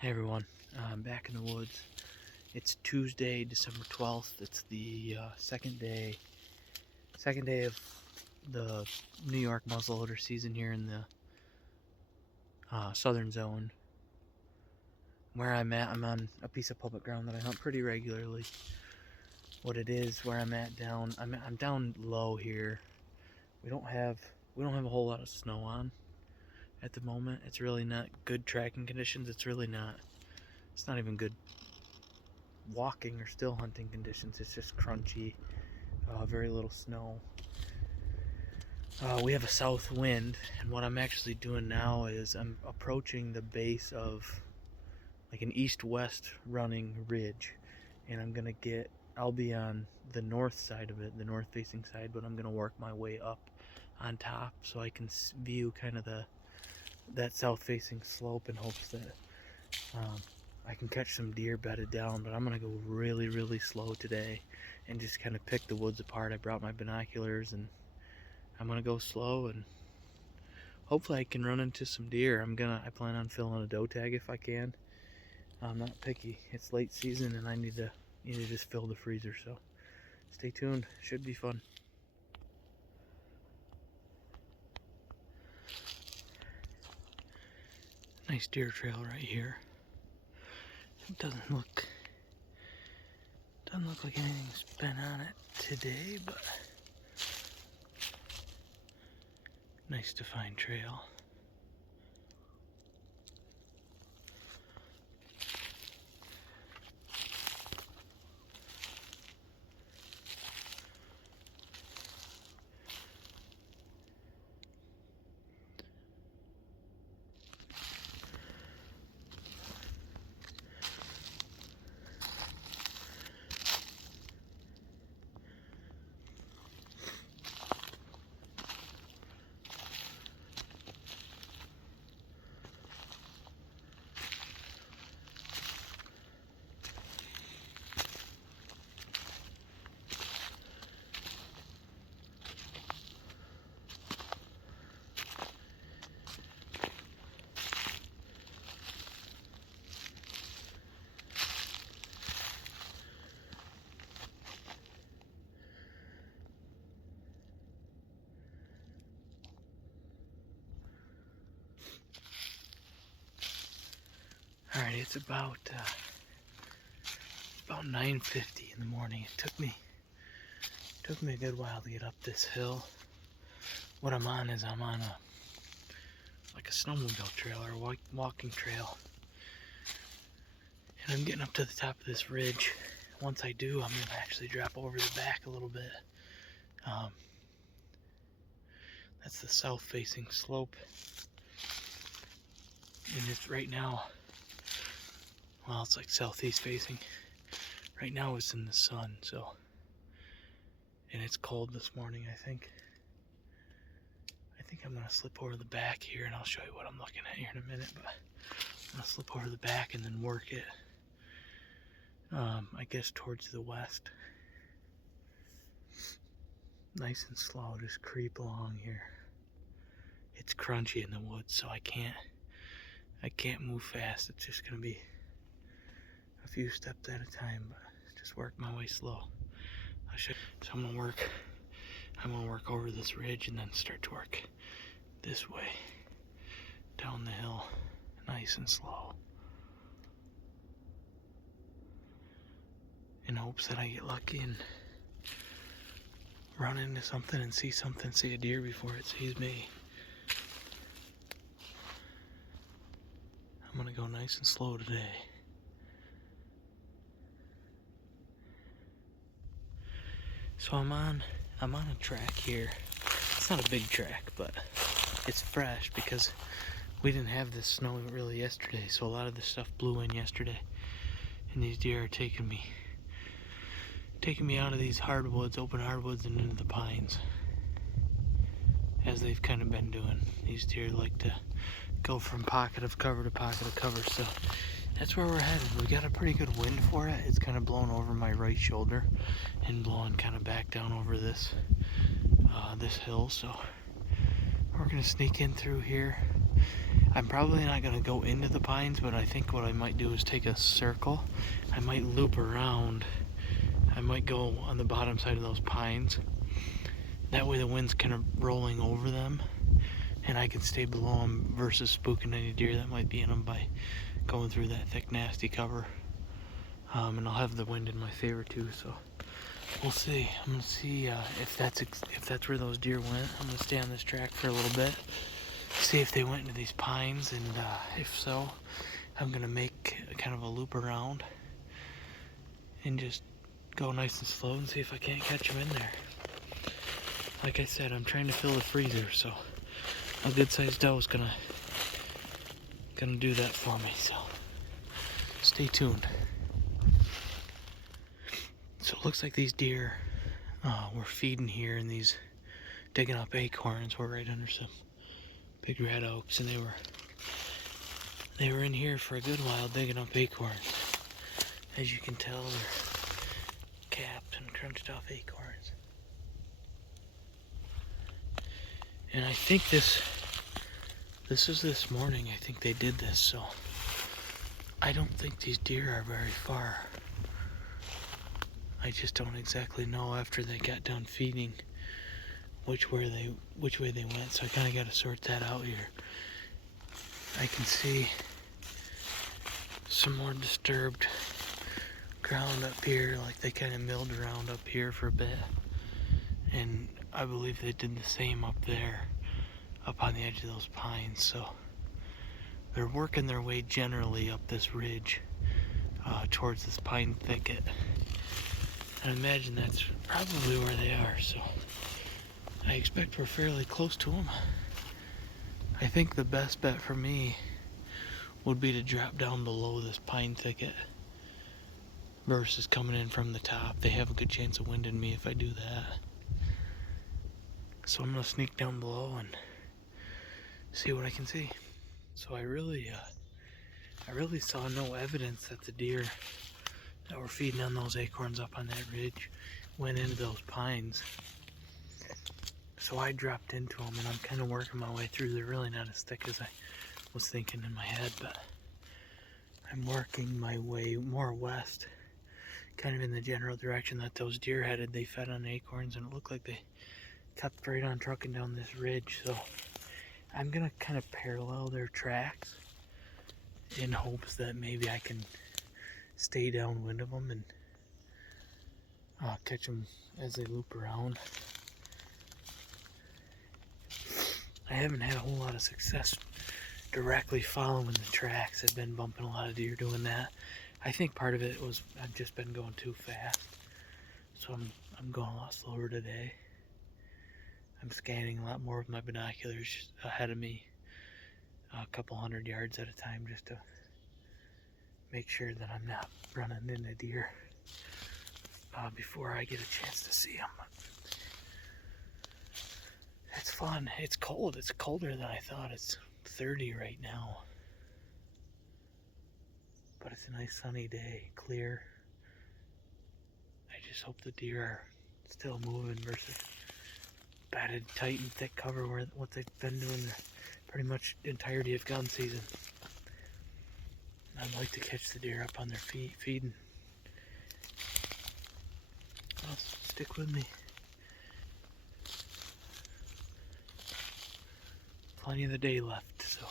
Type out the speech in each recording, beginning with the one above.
Hey everyone, I'm back in the woods. It's Tuesday, December 12th. It's the second day of the New York muzzleloader season here in the southern zone. Where I'm at, I'm on a piece of public ground that I hunt pretty regularly. What it is, where I'm at down, I'm down low here. We don't have a whole lot of snow on at the moment. It's really not good tracking conditions. It's not even good walking or still hunting conditions. It's just crunchy, very little snow. We have a south wind, and what I'm actually doing now is I'm approaching the base of like an east-west running ridge, and I'll be on the north side of it, the north facing side, but I'm gonna work my way up on top so I can view kind of that south facing slope in hopes that I can catch some deer bedded down. But I'm gonna go really, really slow today and just kind of pick the woods apart. I brought my binoculars and I'm gonna go slow and hopefully I can run into some deer. I plan on filling a doe tag if I can. I'm not picky. It's late season and I need to just fill the freezer, so stay tuned. Should be fun. Nice deer trail right here. It doesn't look like anything's been on it today, but nice defined trail. Alright, it's about 9:50 in the morning. It took me a good while to get up this hill. What I'm on is I'm on a snowmobile trail or a walking trail. And I'm getting up to the top of this ridge. Once I do, I'm gonna actually drop over the back a little bit. That's the south facing slope. And it's right now, well, it's like southeast facing. Right now it's in the sun, so, and it's cold this morning, I think. I'm gonna slip over the back here and I'll show you what I'm looking at here in a minute, but I'm gonna slip over the back and then work it, I guess towards the west. Nice and slow, just creep along here. It's crunchy in the woods, so I can't move fast. It's just gonna be a few steps at a time, but just work my way slow. So I'm gonna work over this ridge and then start to work this way down the hill, nice and slow, in hopes that I get lucky and run into something and see a deer before it sees me. I'm gonna go nice and slow today. So I'm on a track here. It's not a big track, but it's fresh because we didn't have this snow really yesterday, so a lot of this stuff blew in yesterday. And these deer are taking me out of these open hardwoods and into the pines, as they've kind of been doing. These deer like to go from pocket of cover to pocket of cover, so that's where we're headed. We got a pretty good wind for it. It's kind of blowing over my right shoulder and blowing kind of back down over this hill, so we're gonna sneak in through here. I'm probably not going to go into the pines, but I think what I might do is take a circle. I might loop around. I might go on the bottom side of those pines. That way the wind's kind of rolling over them, and I can stay below them versus spooking any deer that might be in them by going through that thick, nasty cover. And I'll have the wind in my favor too, so we'll see. I'm gonna see if that's where those deer went. I'm gonna stay on this track for a little bit, see if they went into these pines, and if so, I'm gonna make kind of a loop around and just go nice and slow and see if I can't catch them in there. Like I said, I'm trying to fill the freezer, so a good sized doe is gonna do that for me, so stay tuned. So it looks like these deer were feeding here, and these digging up acorns were right under some big red oaks, and they were in here for a good while digging up acorns. As you can tell, they're capped and crunched off acorns. And I think this is this morning. I think they did this, so I don't think these deer are very far. I just don't exactly know after they got done feeding which way they went, so I kind of got to sort that out here. I can see some more disturbed ground up here, like they kind of milled around up here for a bit, and I believe they did the same up there, up on the edge of those pines. So they're working their way generally up this ridge towards this pine thicket. I imagine that's probably where they are, so I expect we're fairly close to them. I think the best bet for me would be to drop down below this pine thicket versus coming in from the top. They have a good chance of winding me if I do that. So I'm gonna sneak down below and see what I can see. So I really saw no evidence that the deer that were feeding on those acorns up on that ridge went into those pines. So I dropped into them, and I'm kind of working my way through. They're really not as thick as I was thinking in my head, but I'm working my way more west, kind of in the general direction that those deer headed. They fed on acorns, and it looked like they kept right on trucking down this ridge. So I'm gonna kind of parallel their tracks in hopes that maybe I can stay downwind of them and catch them as they loop around. I haven't had a whole lot of success directly following the tracks. I've been bumping a lot of deer doing that. I think part of it was I've just been going too fast, so I'm going a lot slower today. I'm scanning a lot more with my binoculars ahead of me, a couple 100 yards at a time, just to make sure that I'm not running into deer before I get a chance to see them. It's fun. It's cold. It's colder than I thought. It's 30 right now. But it's a nice sunny day, clear. I just hope the deer are still moving versus batted tight and thick cover where what they've been doing pretty much the entirety of gun season. I'd like to catch the deer up on their feet feeding. Well, stick with me. Plenty of the day left, so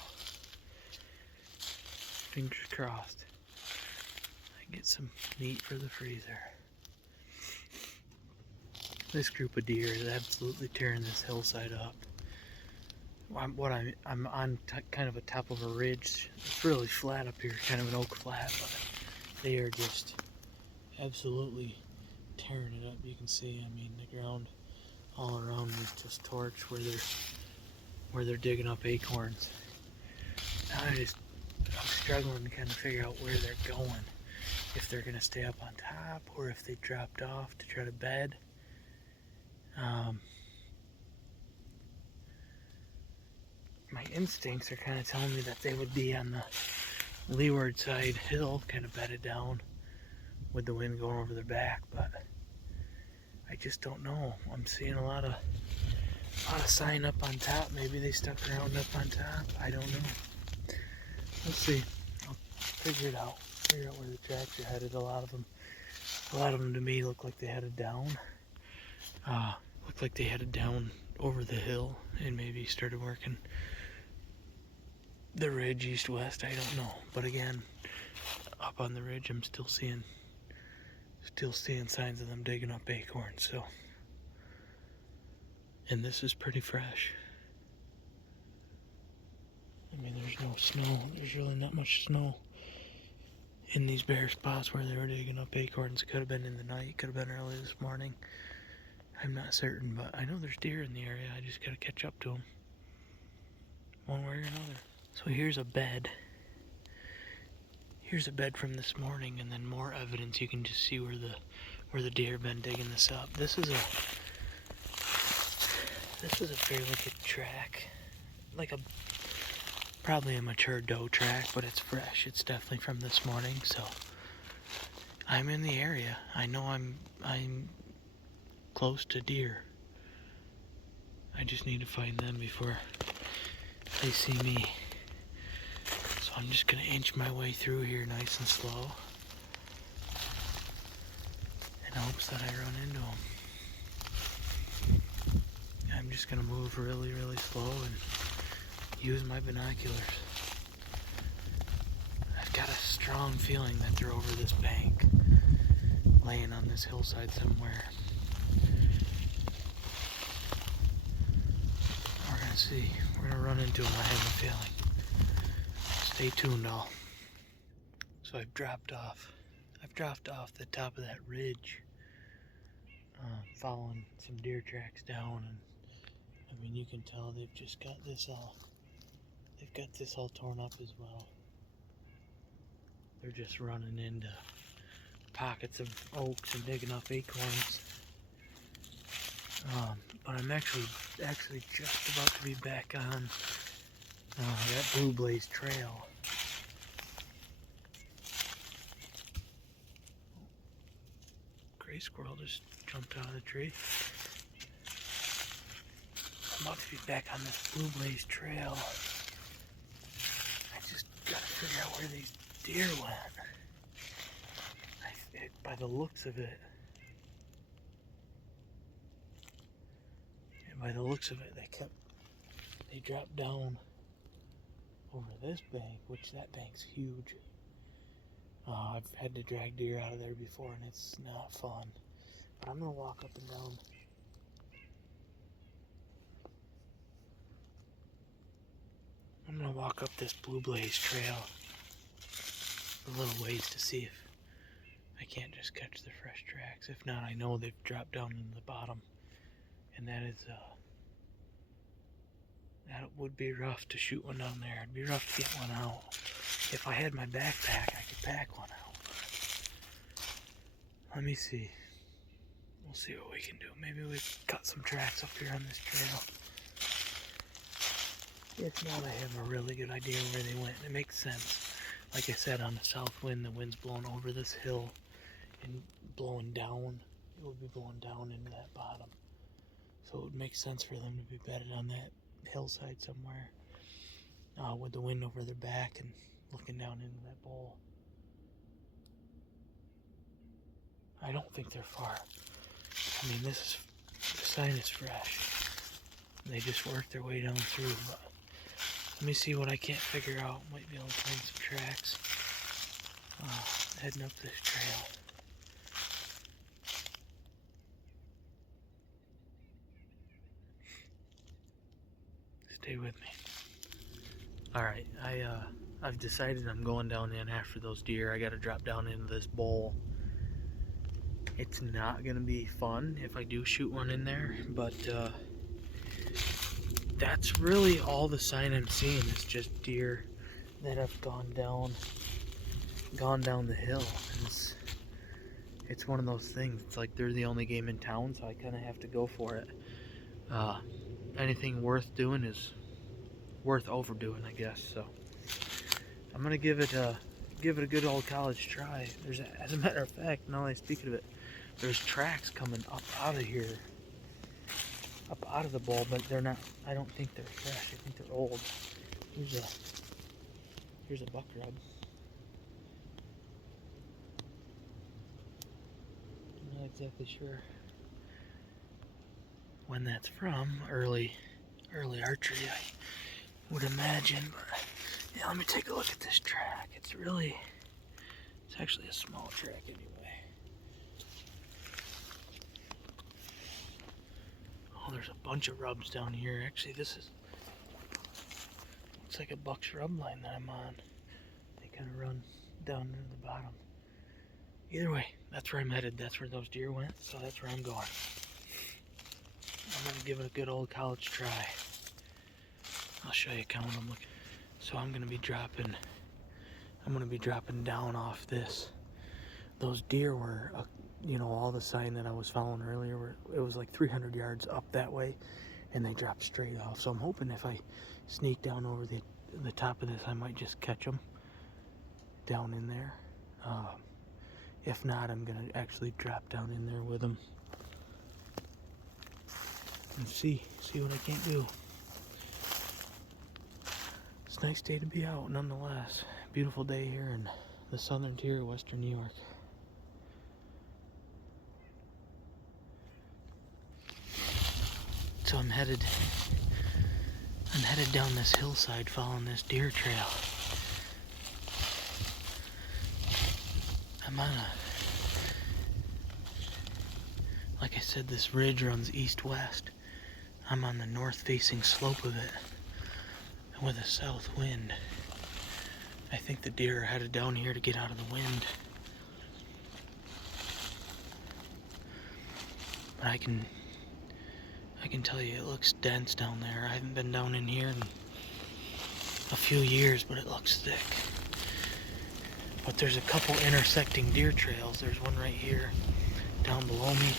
fingers crossed I get some meat for the freezer. This group of deer is absolutely tearing this hillside up. I'm on kind of a top of a ridge. It's really flat up here, kind of an oak flat, but they are just absolutely tearing it up. You can see, I mean, the ground all around is just torched where they're digging up acorns. Now I'm struggling to kind of figure out where they're going. If they're gonna stay up on top or if they dropped off to try to bed. My instincts are kind of telling me that they would be on the leeward side hill, kind of bedded down with the wind going over their back, but I just don't know. I'm seeing a lot of sign up on top. Maybe they stuck around up on top. I don't know. We'll see. I'll figure it out. Figure out where the tracks are headed. A lot of them to me look like they headed down. Looked like they headed down over the hill and maybe started working the ridge east-west. I don't know. But again, up on the ridge, I'm still seeing signs of them digging up acorns. So, and this is pretty fresh. I mean, there's no snow. There's really not much snow in these bare spots where they were digging up acorns. It could have been in the night. Could have been early this morning. I'm not certain, but I know there's deer in the area. I just gotta catch up to them one way or another. So here's a bed. Here's a bed from this morning, and then more evidence. You can just see where the deer have been digging this up. This is a fairly good track, like probably a mature doe track, but it's fresh. It's definitely from this morning. So I'm in the area. I know I'm close to deer. I just need to find them before they see me. So I'm just gonna inch my way through here nice and slow in hopes that I run into them. I'm just gonna move really, really slow and use my binoculars. I've got a strong feeling that they're over this bank, laying on this hillside somewhere. We're gonna see. We're gonna run into them, I have a feeling. Stay tuned, all. So I've dropped off the top of that ridge, following some deer tracks down, and I mean, you can tell they've just got this all torn up as well. They're just running into pockets of oaks and digging up acorns. But I'm actually just about to be back on that Blue Blaze trail. Gray squirrel just jumped out of the tree. I'm about to be back on this Blue Blaze trail. I just gotta figure out where these deer went. By the looks of it, they dropped down over this bank, which that bank's huge. I've had to drag deer out of there before, and it's not fun. But I'm gonna walk up and down. I'm gonna walk up this Blue Blaze trail a little ways to see if I can't just catch the fresh tracks. If not, I know they've dropped down into the bottom, and that would be rough to shoot one down there. It'd be rough to get one out. If I had my backpack, I could pack one out. Let me see. We'll see what we can do. Maybe we cut some tracks up here on this trail. If not, I have a really good idea where they went. It makes sense. Like I said, on the south wind, the wind's blowing over this hill and blowing down. It would be blowing down into that bottom. So it would make sense for them to be bedded on that hillside somewhere, with the wind over their back and looking down into that bowl. I don't think they're far. I mean, the sign is fresh. They just worked their way down through, but let me see what I can't figure out. Might be able to find some tracks heading up this trail. Stay with me. Alright, I've decided I'm going down in after those deer. I gotta drop down into this bowl. It's not gonna be fun if I do shoot one in there, but that's really all the sign I'm seeing is just deer that have gone down the hill. And it's one of those things. It's like they're the only game in town, so I kind of have to go for it. Anything worth doing is worth overdoing, I guess. So I'm gonna give it a good old college try. As a matter of fact, now that I speak of it, there's tracks coming up out of here, up out of the bowl, but they're not. I don't think they're fresh. I think they're old. Here's a buck rub. I'm not exactly sure when that's from. Early archery, I would imagine. But yeah, let me take a look at this track. It's actually a small track anyway. Oh, there's a bunch of rubs down here. Actually, looks like a buck's rub line that I'm on. They kind of run down to the bottom. Either way, that's where I'm headed. That's where those deer went, so that's where I'm going. I'm gonna give it a good old college try. I'll show you kind of what I'm looking. So I'm gonna be dropping down off this. Those deer were, all the sign that I was following earlier, it was like 300 yards up that way, and they dropped straight off. So I'm hoping if I sneak down over the top of this, I might just catch them down in there. If not, I'm gonna actually drop down in there with them and see what I can't do. It's a nice day to be out, nonetheless. Beautiful day here in the southern tier of western New York. So I'm headed down this hillside following this deer trail. I'm on like I said, this ridge runs east-west. I'm on the north-facing slope of it, and with a south wind. I think the deer are headed down here to get out of the wind. But I can tell you, it looks dense down there. I haven't been down in here in a few years, but it looks thick. But there's a couple intersecting deer trails. There's one right here down below me,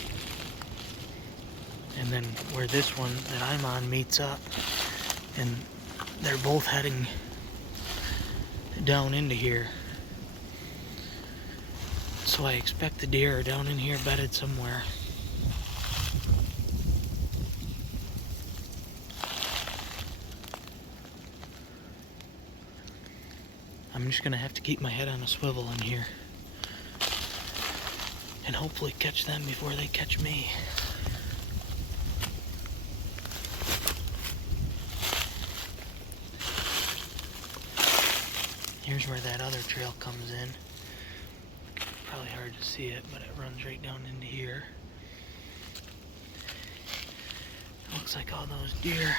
and then where this one that I'm on meets up, and they're both heading down into here. So I expect the deer are down in here bedded somewhere. I'm just gonna have to keep my head on a swivel in here and hopefully catch them before they catch me. Here's where that other trail comes in. Probably hard to see it, but it runs right down into here. It looks like all those deer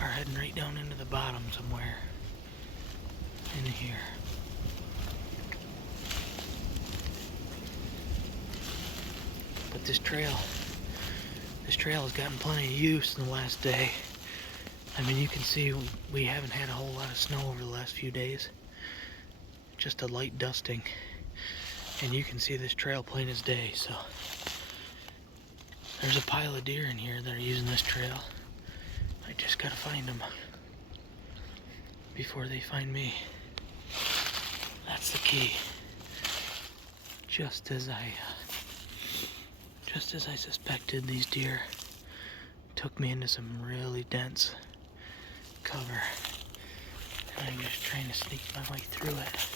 are heading right down into the bottom somewhere in here. But this trail has gotten plenty of use in the last day. I mean, you can see we haven't had a whole lot of snow over the last few days. Just a light dusting. And you can see this trail plain as day, so. There's a pile of deer in here that are using this trail. I just gotta find them before they find me. That's the key. Just as I suspected, these deer took me into some really dense cover, and I'm just trying to sneak my way through it.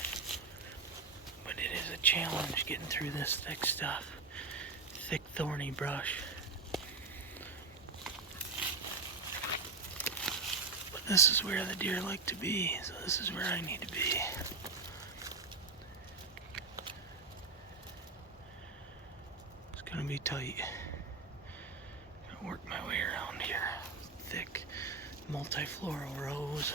But it is a challenge getting through this thick stuff, thick thorny brush. But this is where the deer like to be, so this is where I need to be. It's gonna be tight. Gonna work my way around here. Thick multifloral rows.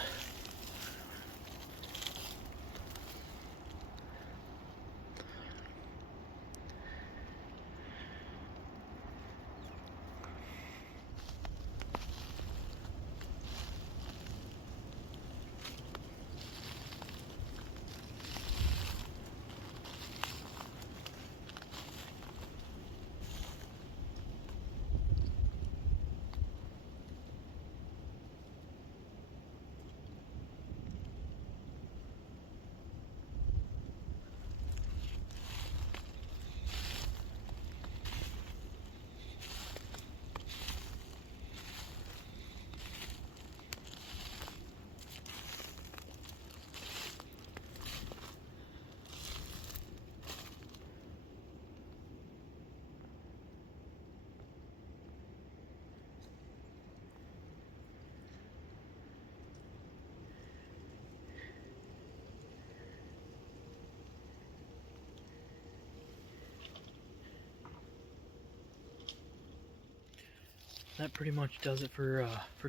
that pretty much does it for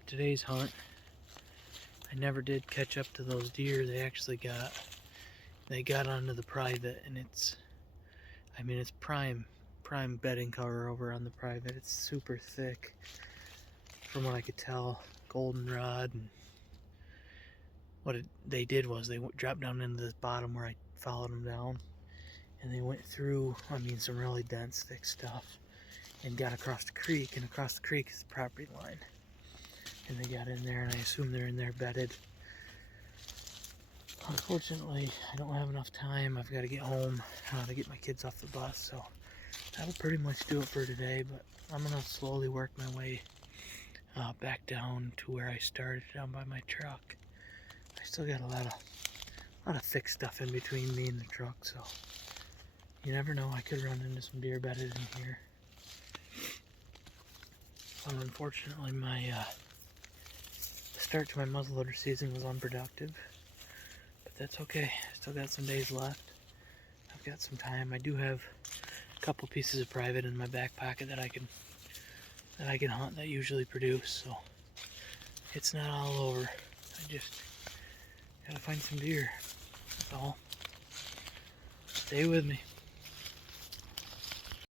today's hunt. I never did catch up to those deer. They got onto the private, and it's prime bedding cover over on the private. It's super thick from what I could tell. Goldenrod, and they did was they dropped down into this bottom where I followed them down, and they went through, some really dense, thick stuff, and got across the creek, and across the creek is the property line. And they got in there, and I assume they're in there bedded. Unfortunately, I don't have enough time. I've got to get home to get my kids off the bus, so that'll pretty much do it for today. But I'm going to slowly work my way back down to where I started, down by my truck. I still got a lot of thick stuff in between me and the truck, so you never know. I could run into some deer bedded in here. Unfortunately, my start to my muzzleloader season was unproductive, but that's okay. I still got some days left. I've got some time. I do have a couple pieces of private in my back pocket that I can hunt that usually produce, so it's not all over. I just gotta find some deer. That's all. Stay with me.